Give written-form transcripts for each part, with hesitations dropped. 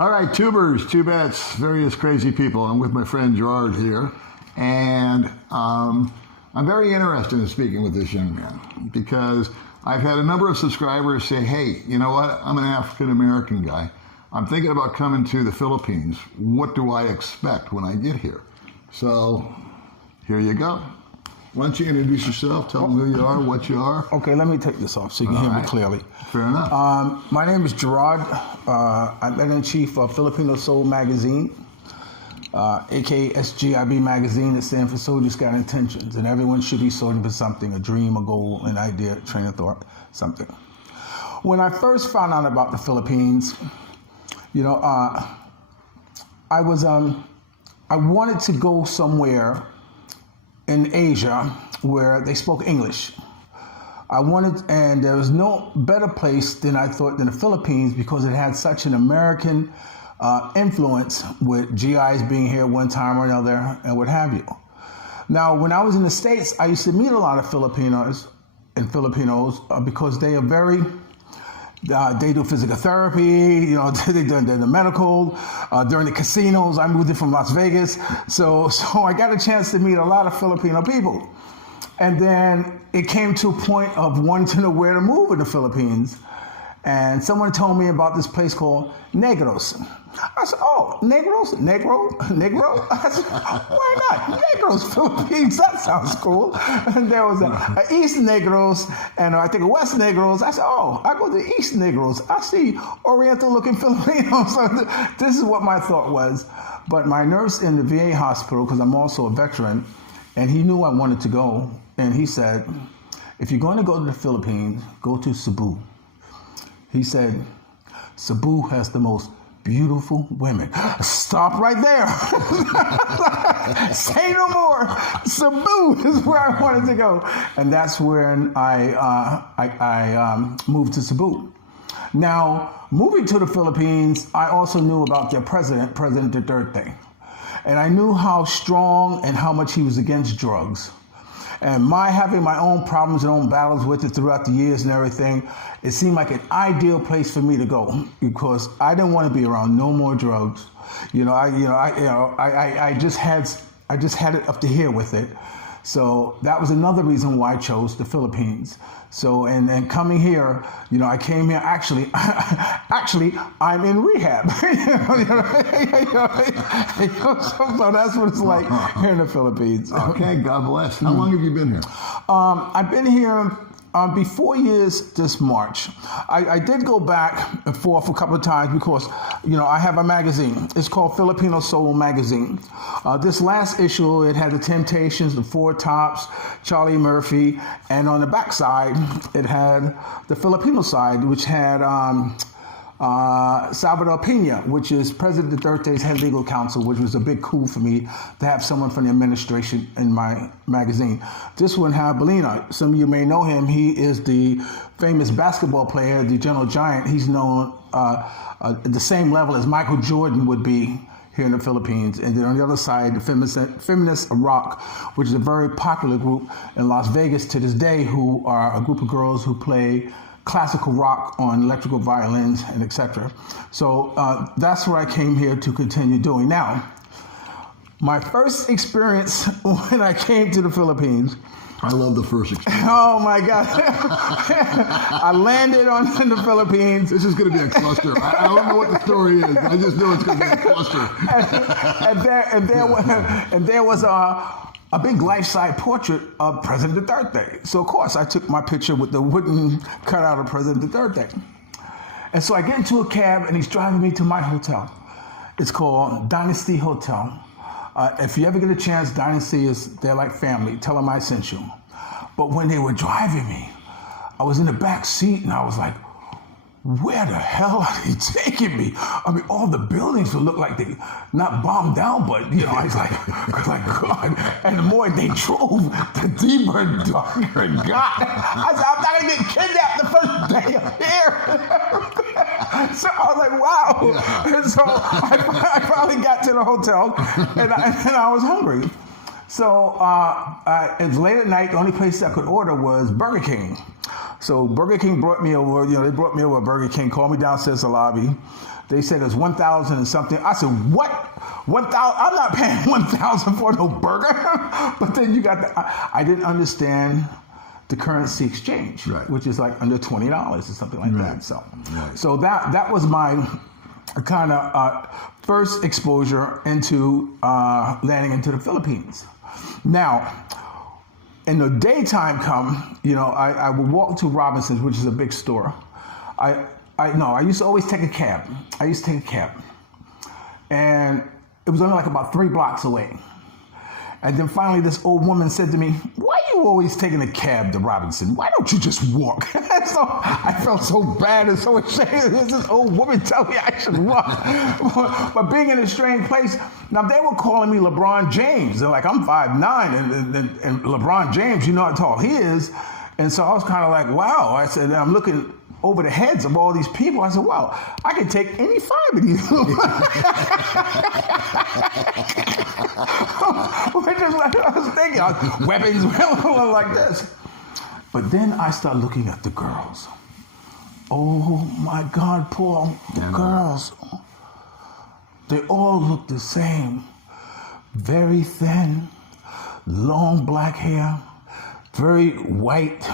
All right, tubers, two bets, various crazy people. I'm with my friend Gerard here, and I'm very interested in speaking with this young man because I've had a number of subscribers say, hey, you know what, I'm an African-American guy. I'm thinking about coming to the Philippines. What do I expect when I get here? So here you go. Why don't you introduce yourself, tell them who you are, what you are. Okay, let me take this off so you can hear me clearly. Fair enough. My name is Gerard. I'm editor-in-chief of Filipino Soul Magazine, aka SGIB Magazine. It stands for Soldiers Got Intentions, and everyone should be soldiering for something, a dream, a goal, an idea, a train of thought, something. When I first found out about the Philippines, you know, I wanted to go somewhere in Asia where they spoke English. And there was no better place than I thought than the Philippines because it had such an American influence with GIs being here one time or another and what have you. Now, when I was in the States, I used to meet a lot of Filipinos because they are very, they do physical therapy, you know, they do the medical, during the casinos. I moved in from Las Vegas. So I got a chance to meet a lot of Filipino people. And then it came to a point of wanting to know where to move in the Philippines. And someone told me about this place called Negros. I said, oh, Negros? Negro? I said, why not? Negros, Philippines, that sounds cool. And there was a East Negros and I think a West Negros. I said, oh, I go to East Negros. I see Oriental-looking Filipinos. So this is what my thought was. But my nurse in the VA hospital, because I'm also a veteran, and he knew I wanted to go, and he said, if you're going to go to the Philippines, go to Cebu. He said, Cebu has the most beautiful women. Stop right there. Say no more. Cebu is where I wanted to go. And that's when I moved to Cebu. Now, moving to the Philippines, I also knew about their president, President Duterte. And I knew how strong and how much he was against drugs. And having my own problems and own battles with it throughout the years and everything, it seemed like an ideal place for me to go because I didn't want to be around no more drugs. I just had it up to here with it. So that was another reason why I chose the Philippines. So, and coming here, you know, I came here, actually, I'm in rehab. So that's what it's like here in the Philippines. Okay, God bless. How long have you been here? I've been here be 4 years this March. I did go back and forth a couple of times because, you know, I have a magazine. It's called Filipino Soul Magazine. This last issue, it had the Temptations, the Four Tops, Charlie Murphy, and on the back side, it had the Filipino side, which had Salvador Pena, which is President Duterte's head legal counsel, which was a big coup for me to have someone from the administration in my magazine. This one had Belina. Some of you may know him. He is the famous basketball player, the Gentle Giant. He's known at the same level as Michael Jordan would be here in the Philippines. And then on the other side, the Feminists Rock, which is a very popular group in Las Vegas to this day, who are a group of girls who play classical rock on electrical violins and etc. So that's what I came here to continue doing. Now, my first experience when I came to the Philippines. I love the first experience. Oh my God. I landed in the Philippines. This is going to be a cluster. I don't know what the story is. I just know it's going to be a cluster. and there was a big life-size portrait of President Duterte. So, of course, I took my picture with the wooden cutout of President Duterte. And so I get into a cab, and he's driving me to my hotel. It's called Dynasty Hotel. If you ever get a chance, Dynasty they're like family. Tell them I sent you. But when they were driving me, I was in the back seat, and I was like, where the hell are they taking me? I mean, all the buildings would look like they not bombed down, but, you know, I was like, God. And the more they drove, the deeper and darker it got. I said, I'm not going to get kidnapped the first day I'm here. So I was like, wow. Yeah. And so I finally got to the hotel, and I was hungry. So it's late at night. The only place I could order was Burger King. So Burger King brought me over. You know, they brought me over to Burger King, called me downstairs to the lobby, They said it was 1,000 and something. I said, what? 1,000? I'm not paying 1,000 for no burger. But then you got I didn't understand the currency exchange, which is like under $20 or something like that. So that was my kind of first exposure into landing into the Philippines. Now, in the daytime I would walk to Robinson's, which is a big store. I used to always take a cab. And it was only like about 3 blocks away. And then finally this old woman said to me, why are you always taking a cab to Robinson? Why don't you just walk? So I felt so bad and so ashamed. This old woman tell me I should walk. But being in a strange place, now they were calling me LeBron James. They're like, I'm 5'9", and LeBron James, you know how tall he is. And so I was kind of like, wow. I said, I'm looking over the heads of all these people. I said, wow, I could take any 5 of these. I was thinking, weapons like this. But then I started looking at the girls. Oh my God, Paul, the girls. They all look the same. Very thin, long black hair, very white,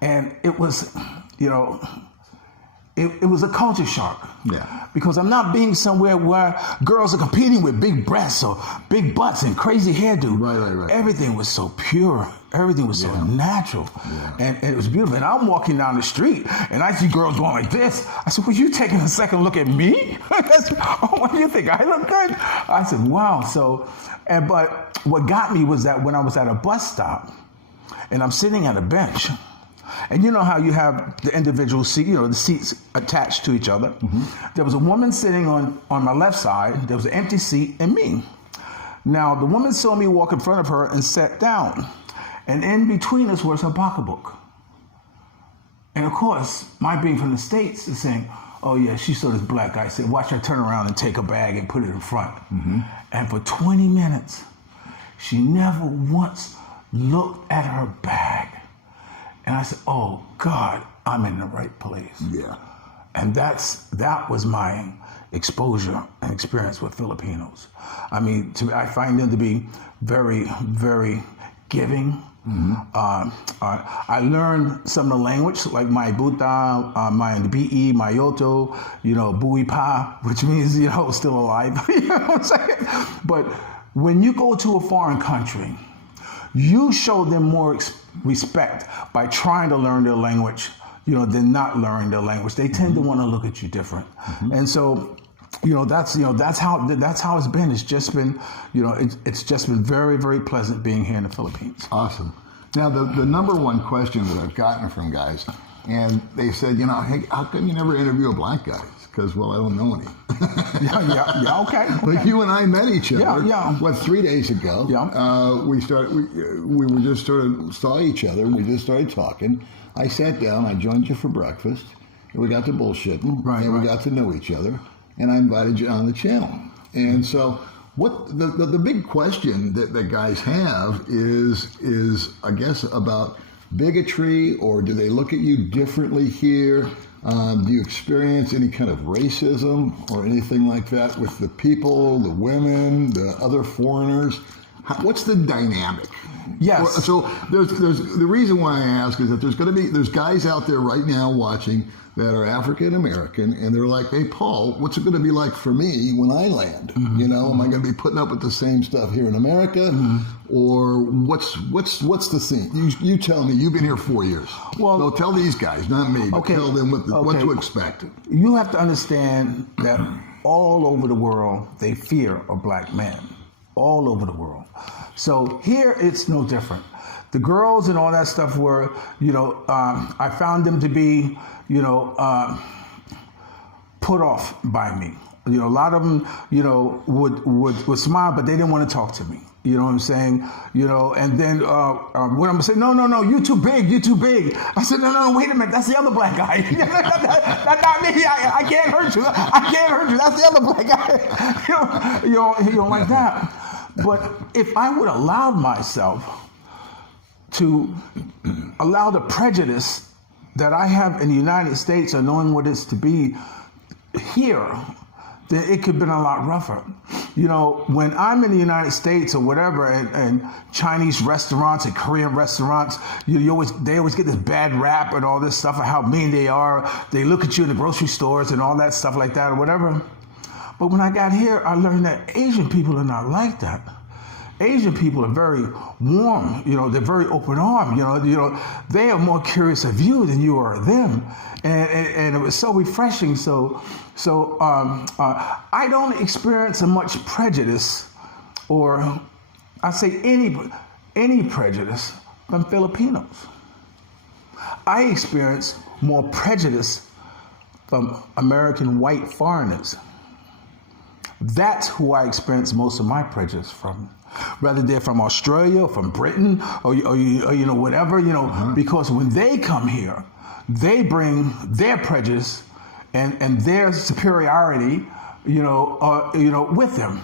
and it was, it was a culture shock. Yeah. Because I'm not being somewhere where girls are competing with big breasts or big butts and crazy hairdo. Right. Everything was so pure. Everything was so natural. Yeah. And it was beautiful. And I'm walking down the street and I see girls going like this. I said, well, you taking a second look at me? What do you think? I look good? I said, wow. But what got me was that when I was at a bus stop and I'm sitting at a bench, and you know how you have the individual seat, the seats attached to each other. Mm-hmm. There was a woman sitting on my left side. There was an empty seat and me. Now, the woman saw me walk in front of her and sat down. And in between us was her pocketbook. And of course, my being from the States is saying, oh yeah, she saw this black guy. Said, watch her turn around and take a bag and put it in front. Mm-hmm. And for 20 minutes, she never once looked at her bag. And I said, oh God, I'm in the right place. Yeah. And that was my exposure and experience with Filipinos. I mean, I find them to be very, very giving. Mm-hmm. I learned some of the language, like my buta, my be, my yoto, bui pa, which means, still alive. You know what I'm saying? But when you go to a foreign country, you show them more respect by trying to learn their language, than not learning their language. They tend to want to look at you different. Mm-hmm. And so, that's how it's been. It's just been, it's just been very, very pleasant being here in the Philippines. Awesome. Now, the number one question that I've gotten from guys, and they said, hey, how come you never interview a black guy? Because, well, I don't know any. Okay. Like you and I met each other, 3 days ago? Yeah. We saw each other, we just started talking. I sat down, I joined you for breakfast, and we got to bullshitting, we got to know each other, and I invited you on the channel. And so, what the big question that guys have is I guess about bigotry, or do they look at you differently here? Do you experience any kind of racism or anything like that with the people, the women, the other foreigners? What's the dynamic? Yes. So there's the reason why I ask is that there's guys out there right now watching that are African American, and they're like, hey, Paul, what's it going to be like for me when I land? Mm-hmm. Am I going to be putting up with the same stuff here in America, or what's the thing? You tell me. You've been here 4 years. Well, so tell these guys, not me, but tell them what to expect. You have to understand that all over the world they fear a black man. All over the world. So here it's no different. The girls and all that stuff were, I found them to be, put off by me. A lot of them, would smile, but they didn't want to talk to me. You know what I'm saying? And then when I'm saying, no, you too big. I said, no, wait a minute, that's the other black guy. That's not me. I can't hurt you. That's the other black guy. You don't like that. But if I would allow myself to allow the prejudice that I have in the United States of knowing what it's to be here, then it could have been a lot rougher. You know, when I'm in the United States or whatever, and Chinese restaurants and Korean restaurants, they always get this bad rap and all this stuff of how mean they are. They look at you in the grocery stores and all that stuff like that or whatever. But when I got here, I learned that Asian people are not like that. Asian people are very warm, you know, they're very open-armed, you know, they are more curious of you than you are of them. And it was so refreshing. So I don't experience much prejudice, or I say any prejudice from Filipinos. I experience more prejudice from American white foreigners. That's who I experience most of my prejudice from. Whether they're from Australia or from Britain or you know, whatever, you know, because when they come here, they bring their prejudice and their superiority, you know, with them.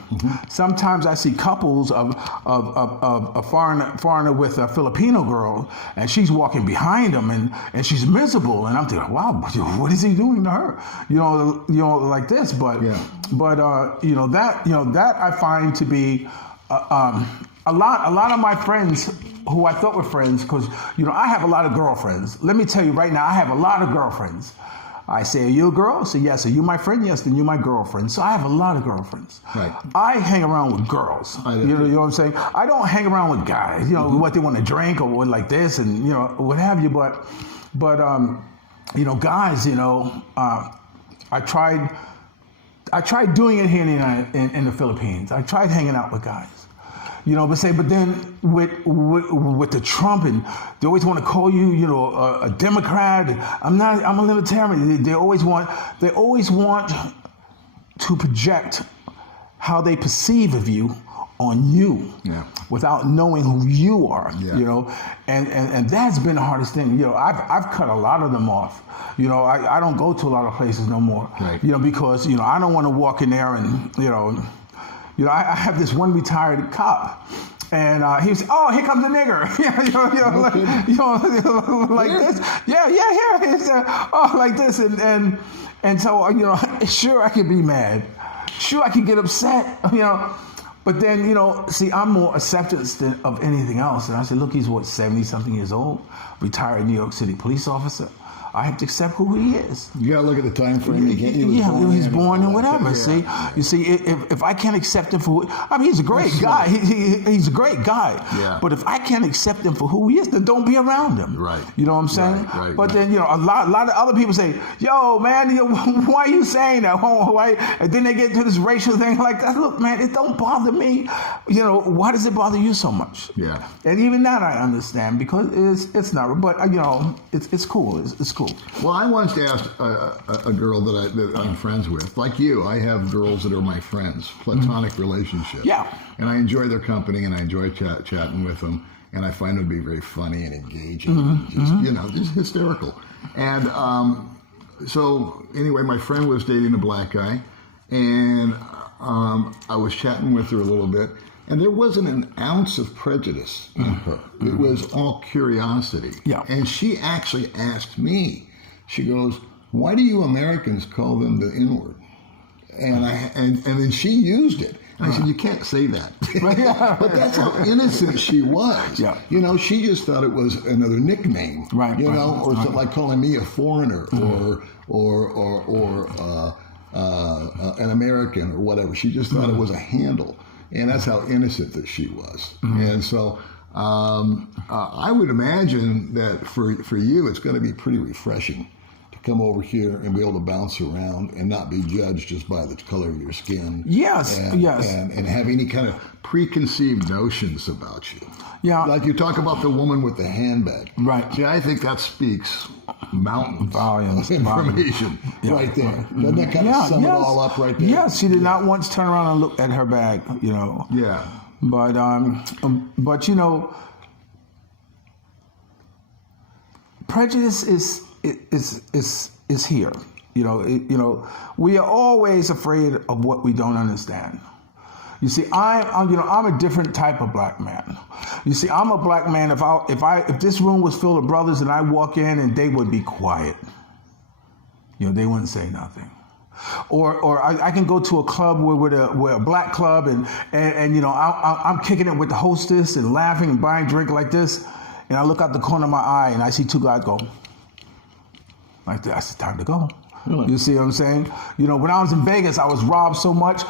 Sometimes I see couples of a foreigner with a Filipino girl, and she's walking behind them, and she's miserable, and I'm thinking, wow, what is he doing to her? You know, like this. But you know that I find to be a lot of my friends who I thought were friends, because you know I have a lot of girlfriends. Let me tell you right now, I have a lot of girlfriends. I say, are you a girl? I say, yes. Are you my friend? Yes. Then you're my girlfriend. So I have a lot of girlfriends. Right. I hang around with girls. You know what I'm saying? I don't hang around with guys. You know what they want to drink or what like this, and you know what have you. But you know, guys. You know, I tried doing it here in the Philippines. I tried hanging out with guys. You know, but then with the Trump, and they always want to call you, you know, a Democrat. I'm a libertarian. They always want to project how they perceive of you on you, without knowing who you are. You know, and that's been the hardest thing. You know, I've cut a lot of them off. You know, I don't go to a lot of places no more. Right. You know, because you know I don't want to walk in there and you know, I have this one retired cop, and he was, oh, here comes the nigger, like this, like this, and so you know, sure I could be mad, sure I could get upset, you know, but then you know, see, I'm more acceptance of anything else, and I said, look, he's 70-something years old, retired New York City police officer. I have to accept who he is. You gotta look at the time frame. He was born and whatever. Yeah. You see, if I can't accept him for, I mean, he's a great guy. He's a great guy. Yeah. But if I can't accept him for who he is, then don't be around him. Right. You know what I'm saying? Right. But then you know, a lot of other people say, "Yo, man, why are you saying that? Why?" And then they get to this racial thing like that. Look, man, it don't bother me. You know, why does it bother you so much? Yeah. And even that I understand, because it's not. But you know, it's cool. It's cool. Well, I once asked a girl that I'm friends with, like you. I have girls that are my friends, platonic relationships. Yeah. And I enjoy their company, and I enjoy chatting with them, and I find them to be very funny and engaging, and you know, just hysterical. And so anyway, my friend was dating a black guy, and I was chatting with her a little bit. And there wasn't an ounce of prejudice in her. It was all curiosity. Yeah. And she actually asked me, she goes, why do you Americans call them the N-word? And then she used it. And I said, you can't say that. But that's how innocent she was. Yeah. You know, she just thought it was another nickname. Right. You know, or like calling me a foreigner or an American or whatever. She just thought it was a handle. And that's how innocent that she was. And so I would imagine that for you, it's going to be pretty refreshing to come over here and be able to bounce around and not be judged just by the color of your skin. Yes, and have any kind of preconceived notions about you. Yeah. Like you talk about the woman with the handbag. Right. See, I think that speaks mountains of information right there. Doesn't that kind of sum it all up right there? Yes, she did not once turn around and look at her bag, you know. Yeah. But you know, prejudice is here. You know, we are always afraid of what we don't understand. You see, I'm a different type of black man. You see, I'm a black man. If this room was full of brothers and I walk in and they would be quiet, you know, they wouldn't say nothing. Or I can go to a club where a black club and you know, I'm kicking it with the hostess and laughing and buying drink like this, and I look out the corner of my eye and I see two guys go like that. I said, time to go. Really? You see what I'm saying? You know, when I was in Vegas, I was robbed so much.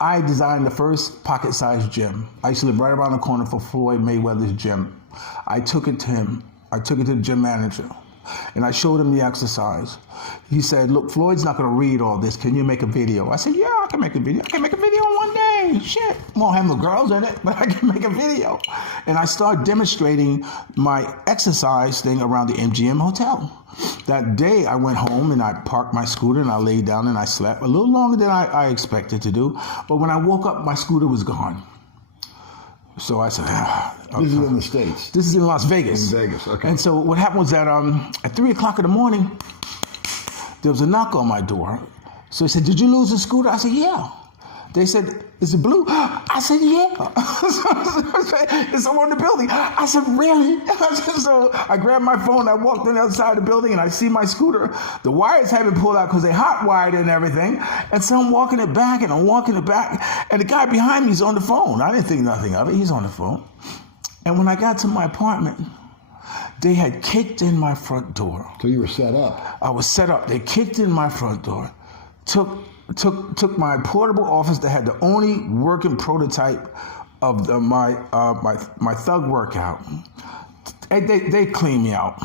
I designed the first pocket-sized gym. I used to live right around the corner for Floyd Mayweather's gym. I took it to him. I took it to the gym manager. And I showed him the exercise. He said, look, Floyd's not going to read all this. Can you make a video? I said, yeah, I can make a video. I can make a video in one day. Shit. Won't have no girls in it, but I can make a video. And I started demonstrating my exercise thing around the MGM Hotel. That day, I went home and I parked my scooter and I laid down and I slept a little longer than I expected to do. But when I woke up, my scooter was gone. So I said, This is in the States. This is in Las Vegas. In Vegas, okay. And so what happened was that at 3 o'clock in the morning, there was a knock on my door. So he said, did you lose the scooter? I said, yeah. They said, is it blue? I said, yeah. It's someone in the building. I said, really? So I grabbed my phone, I walked on the other side of the building and I see my scooter. The wires haven't pulled out because they hot wired and everything. And so I'm walking it back and I'm walking it back. And the guy behind me is on the phone. I didn't think nothing of it. He's on the phone. And when I got to my apartment, they had kicked in my front door. So you were set up. I was set up. They kicked in my front door, took my portable office that had the only working prototype of my thug workout. They cleaned me out.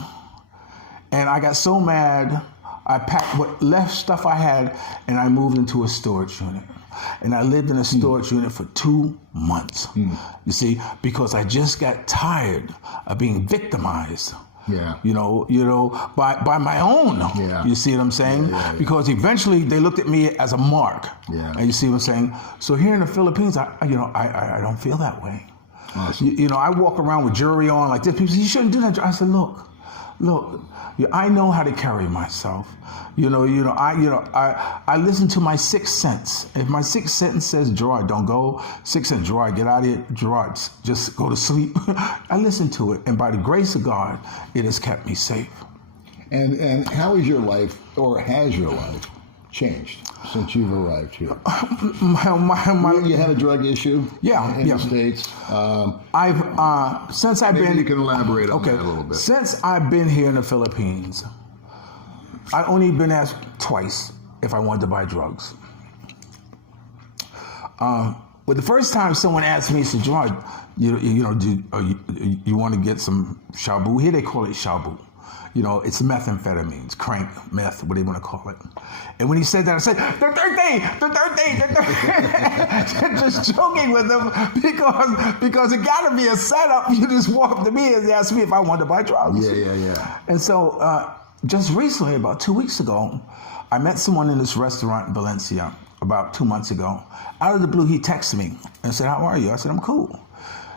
And I got so mad, I packed what left stuff I had and I moved into a storage unit. And I lived in a storage unit for 2 months. You see, because I just got tired of being victimized. Yeah. You know, by my own. Yeah. You see what I'm saying? Yeah. Because eventually they looked at me as a mark. Yeah. And you see what I'm saying? So here in the Philippines, I don't feel that way. Awesome. You know, I walk around with jewelry on like this. People say, you shouldn't do that. I said, look, I know how to carry myself. I listen to my sixth sense. If my sixth sense says, Gerard, don't go. Sixth sense, Gerard, get out of here. Gerard, just go to sleep. I listen to it, and by the grace of God, it has kept me safe. And how is your life, or has your life, changed since you've arrived here? You had a drug issue. Yeah, in the States. Since I've been. You can elaborate on that a little bit. Since I've been here in the Philippines, I've only been asked twice if I wanted to buy drugs. But the first time someone asked me, said, Gerard, you want to get some shabu? Here they call it shabu. You know, it's methamphetamines, crank, meth, what do you want to call it. And when he said that, I said, the third thing. Just joking with him because it got to be a setup. You just walk up to me and ask me if I wanted to buy drugs. Yeah. And so just recently, about 2 weeks ago, I met someone in this restaurant in Valencia about 2 months ago. Out of the blue, he texted me and said, how are you? I said, I'm cool.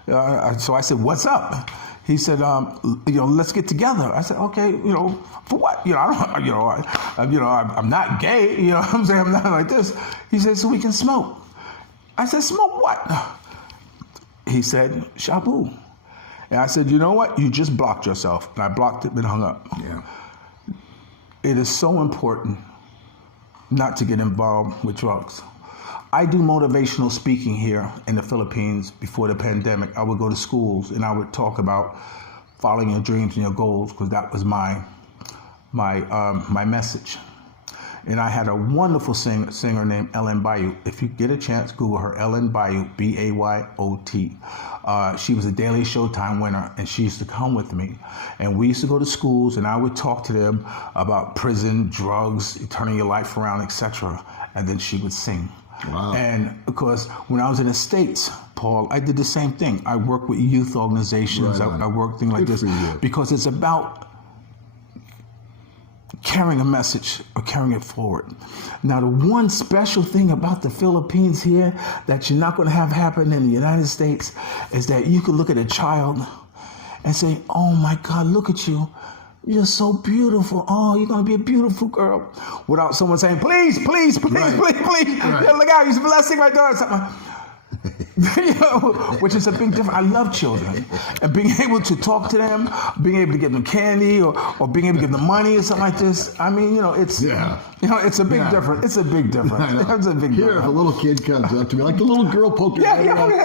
So I said, what's up? He said, let's get together. I said, okay, for what? I'm not gay. You know what I'm saying? I'm not like this. He said, so we can smoke. I said, smoke what? He said, shabu. And I said, you know what? You just blocked yourself. And I blocked it and hung up. Yeah. It is so important not to get involved with drugs. I do motivational speaking here in the Philippines before the pandemic. I would go to schools and I would talk about following your dreams and your goals because that was my message. And I had a wonderful singer named Ellen Bayou. If you get a chance, Google her, Ellen Bayou, B-A-Y-O-T. She was a Daily Showtime winner, and she used to come with me. And we used to go to schools, and I would talk to them about prison, drugs, turning your life around, etc. And then she would sing. Wow. And because when I was in the States, Paul, I did the same thing. I worked with youth organizations. Right on. I worked things like Good this for you. because it's about carrying a message or carrying it forward. Now, the one special thing about the Philippines here that you're not going to have happen in the United States is that you can look at a child and say, oh my God, look at you. You're so beautiful. Oh, you're going to be a beautiful girl. Without someone saying, please. Right. Yeah, look out, he's blessing my daughter. Something. You know, which is a big difference. I love children, and being able to talk to them, being able to give them candy, or being able to give them money or something like this. I mean, you know, it's it's a big difference. It's a big difference. It's a big Here, difference. if a little kid comes up to me, like the little girl poked her head out. I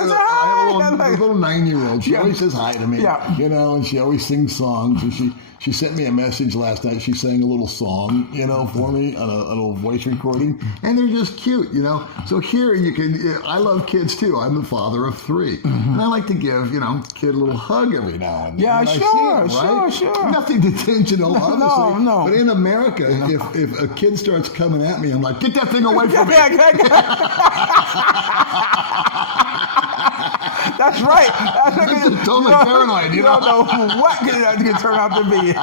have a little 9-year-old. She always says hi to me. You know, and she always sings songs. And she sent me a message last night. She sang a little song, you know, for me on a little voice recording, and they're just cute, you know. So here you can. I love kids too. I'm the father of 3, and I like to give kid a little hug every now and then. Yeah, when sure, I see him, right? sure. Nothing intentional, obviously. No. But in America, if a kid starts coming at me, I'm like, get that thing away from me. That's right. That's totally paranoid. You don't know what can turn out to be.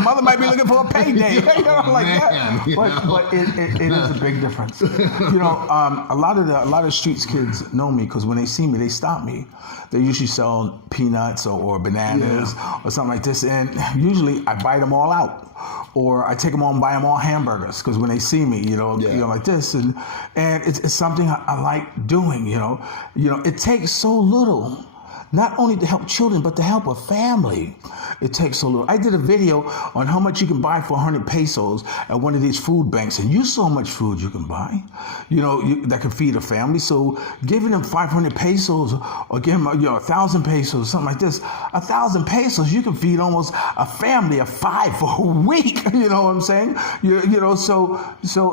Mother might be looking for a payday. You know, like that. But it is a big difference. You know, a lot of streets kids know me because when they see me, they stop me. They usually sell peanuts or bananas or something like this, and usually I buy them all out. Or I take them on and buy them all hamburgers because when they see me, you know, like this, and it's something I like doing. You know, it takes so little, not only to help children but to help a family. It takes so little. I did a video on how much you can buy for 100 pesos at one of these food banks, and you saw how much food you can buy, you know, that can feed a family. So giving them 500 pesos or giving them 1,000 pesos, something like this, 1,000 pesos, you can feed almost a family of 5 for a week. You know what I'm saying? You know, so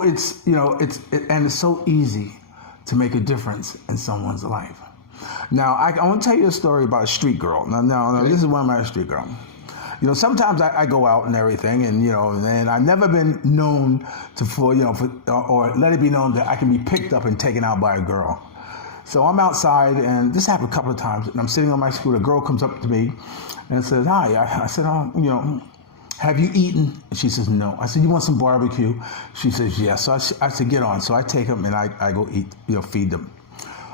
it's and it's so easy to make a difference in someone's life. Now, I want to tell you a story about a street girl. Now, this is one of my street girls. You know, sometimes I go out and everything, and and I've never been known or let it be known that I can be picked up and taken out by a girl. So I'm outside, and this happened a couple of times, and I'm sitting on my scooter. A girl comes up to me and says, "Hi." I said, "Have you eaten?" And she says, "No." I said, "You want some barbecue?" She says, "Yes." So I said, "Get on." So I take them and I go eat, feed them.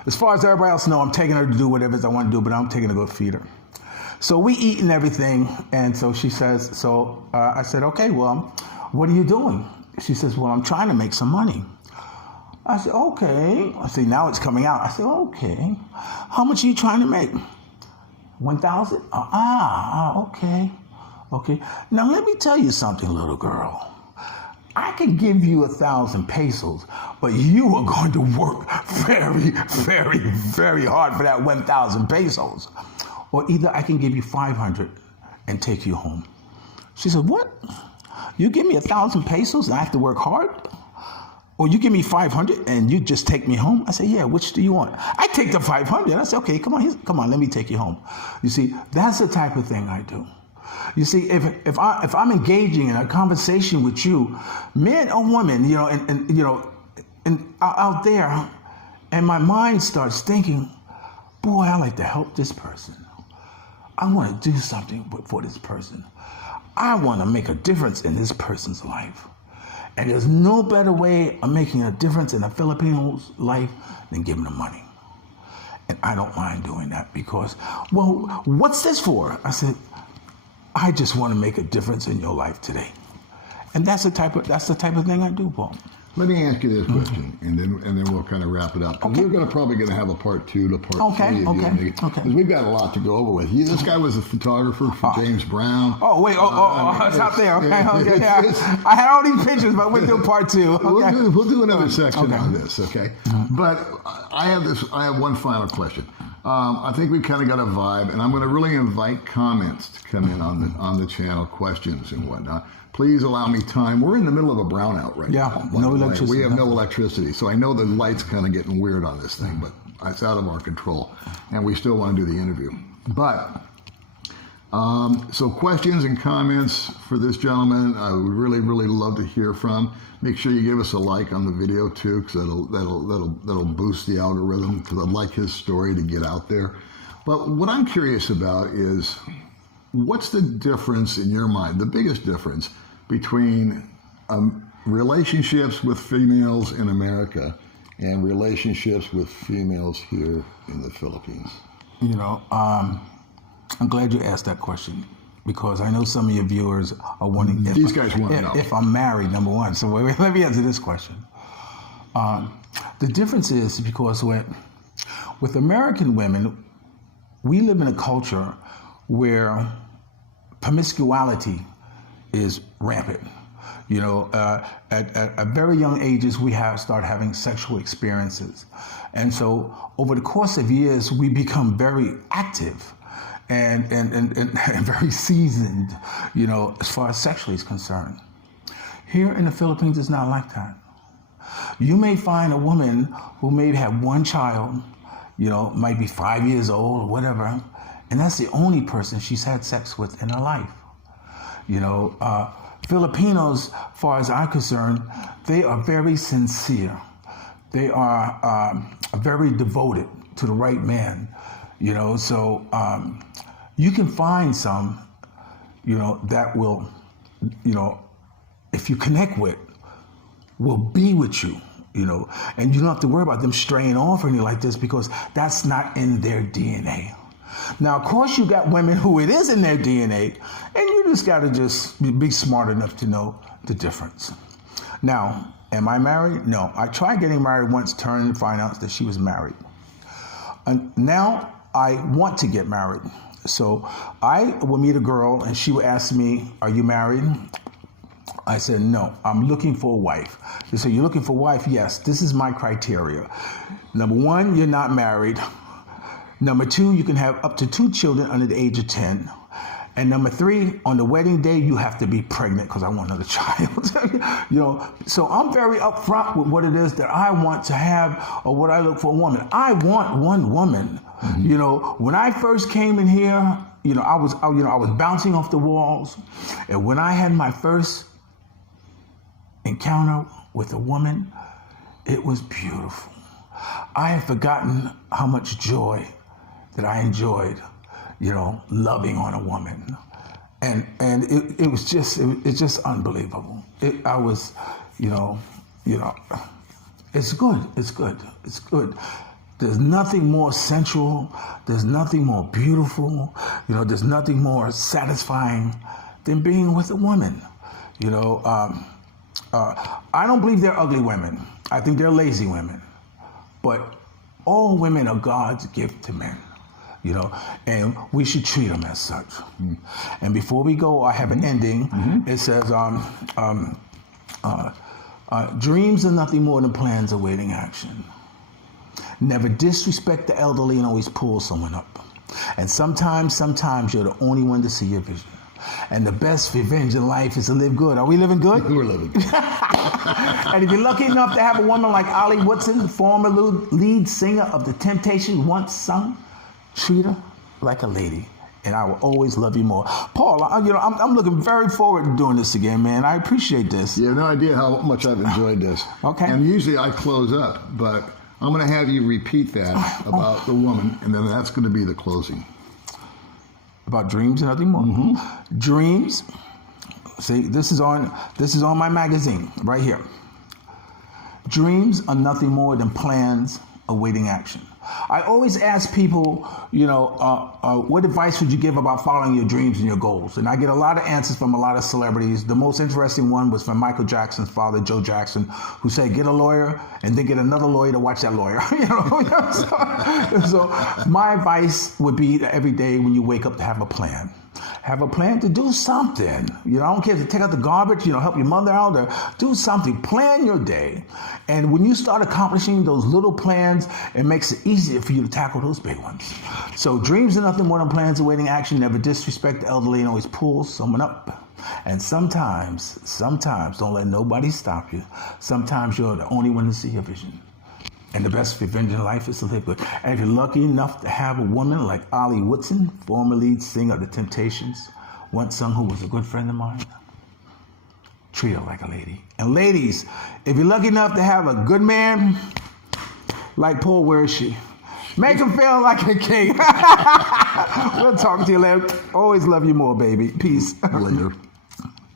As far as everybody else knows, I'm taking her to do whatever I want to do, but I'm taking her to go feed her. So we eat and everything, and so she says, I said, "Okay, well, what are you doing?" She says, "Well, I'm trying to make some money." I said, "Okay." I said, "Now it's coming out." I said, "Okay. How much are you trying to make?" 1,000? Okay. Okay. Now let me tell you something, little girl. I can give you 1,000 pesos, but you are going to work very, very, very hard for that 1,000 pesos. Or either I can give you 500 and take you home. She said, "What? You give me 1,000 pesos and I have to work hard? Or you give me 500 and you just take me home?" I said, "Yeah, which do you want?" I take the 500. I said, "Okay, come on, let me take you home." You see, that's the type of thing I do. You see, if I'm engaging in a conversation with you, man or woman, and out there, and my mind starts thinking, "Boy, I like to help this person. I want to do something for this person. I want to make a difference in this person's life. And there's no better way of making a difference in a Filipino's life than giving them money." And I don't mind doing that because, "Well, what's this for?" I said, "I just want to make a difference in your life today." And that's the type of thing I do, Paul. Let me ask you this question, and then we'll kind of wrap it up. Okay. We're probably going to have a part 2 to part 3. Okay. Because we've got a lot to go over with. This guy was a photographer for James Brown. Oh, wait. It's out there. Okay. Yeah. I had all these pictures, but we'll do part 2. Okay. We'll do another section on this, okay? But I have one final question. I think we kind of got a vibe, and I'm going to really invite comments to come in on the channel, questions and whatnot. Please allow me time. We're in the middle of a brownout right now. No electricity. We have no electricity, so I know the light's kind of getting weird on this thing, but it's out of our control, and we still want to do the interview. But so questions and comments for this gentleman, I would really, really love to hear from. Make sure you give us a like on the video too, because that'll boost the algorithm. Because I'd like his story to get out there. But what I'm curious about is, what's the difference in your mind? The biggest difference between relationships with females in America and relationships with females here in the Philippines? I'm glad you asked that question, because I know some of your viewers are wondering if I'm married, number one. So wait, let me answer this question. The difference is because when with American women, we live in a culture where promiscuity is rampant. You know, at very young ages, we start having sexual experiences. And so over the course of years, we become very active and very seasoned, you know, as far as sexually is concerned. Here in the Philippines, it's not like that. You may find a woman who may have one child, you know, might be 5 years old or whatever, and that's the only person she's had sex with in her life. You know, Filipinos, as far as I'm concerned, they are very sincere. They are very devoted to the right man, you know, so you can find some, you know, that will, you know, if you connect with, will be with you, you know, and you don't have to worry about them straying off or anything like this because that's not in their DNA. Now, of course, you got women who it is in their DNA, and you just got to just be smart enough to know the difference. Now, am I married? No. I tried getting married once, turned to find out that she was married. And now I want to get married. So I will meet a girl, and she will ask me, "Are you married?" I said, "No, I'm looking for a wife." She said, "You're looking for a wife?" "Yes, this is my criteria. Number one, you're not married. Number two, you can have up to 2 children under the age of 10. And number 3, on the wedding day, you have to be pregnant because I want another child." You know, so I'm very upfront with what it is that I want to have or what I look for a woman. I want one woman. Mm-hmm. You know, when I first came in here, you know, I was bouncing off the walls, and when I had my first encounter with a woman, it was beautiful. I had forgotten how much joy that I enjoyed, you know, loving on a woman, and it was just unbelievable. I was, you know, it's good. There's nothing more sensual. There's nothing more beautiful. You know, there's nothing more satisfying than being with a woman. You know, I don't believe they're ugly women. I think they're lazy women, but all women are God's gift to men. You know, and we should treat them as such. Mm. And before we go, I have an ending. Mm-hmm. It says, dreams are nothing more than plans awaiting action. Never disrespect the elderly and always pull someone up. And sometimes you're the only one to see your vision. And the best revenge in life is to live good. Are we living good? We're living good. And if you're lucky enough to have a woman like Ali Woodson, former lead singer of The Temptations, once sung, treat her like a lady, and I will always love you more. Paul, I'm looking very forward to doing this again, man. I appreciate this. You have no idea how much I've enjoyed this. Okay. And usually I close up, but I'm going to have you repeat that about the woman, and then that's going to be the closing. About dreams and nothing more. Mm-hmm. Dreams. See, this is on my magazine right here. Dreams are nothing more than plans awaiting action. I always ask people, you know, what advice would you give about following your dreams and your goals? And I get a lot of answers from a lot of celebrities. The most interesting one was from Michael Jackson's father, Joe Jackson, who said, get a lawyer and then get another lawyer to watch that lawyer. You know, so my advice would be that every day when you wake up to have a plan. Have a plan to do something. You know, I don't care to take out the garbage, you know, help your mother out or do something. Plan your day. And when you start accomplishing those little plans, it makes it easier for you to tackle those big ones. So dreams are nothing more than plans awaiting action. Never disrespect the elderly and always pull someone up. And sometimes, don't let nobody stop you. Sometimes you're the only one to see your vision. And the best revenge in life is to live good. And if you're lucky enough to have a woman like Ali Woodson, former lead singer of The Temptations, once sung, who was a good friend of mine, treat her like a lady. And ladies, if you're lucky enough to have a good man like Paul, where is she? Make him feel like a king. We'll talk to you later. Always love you more, baby. Peace. Later.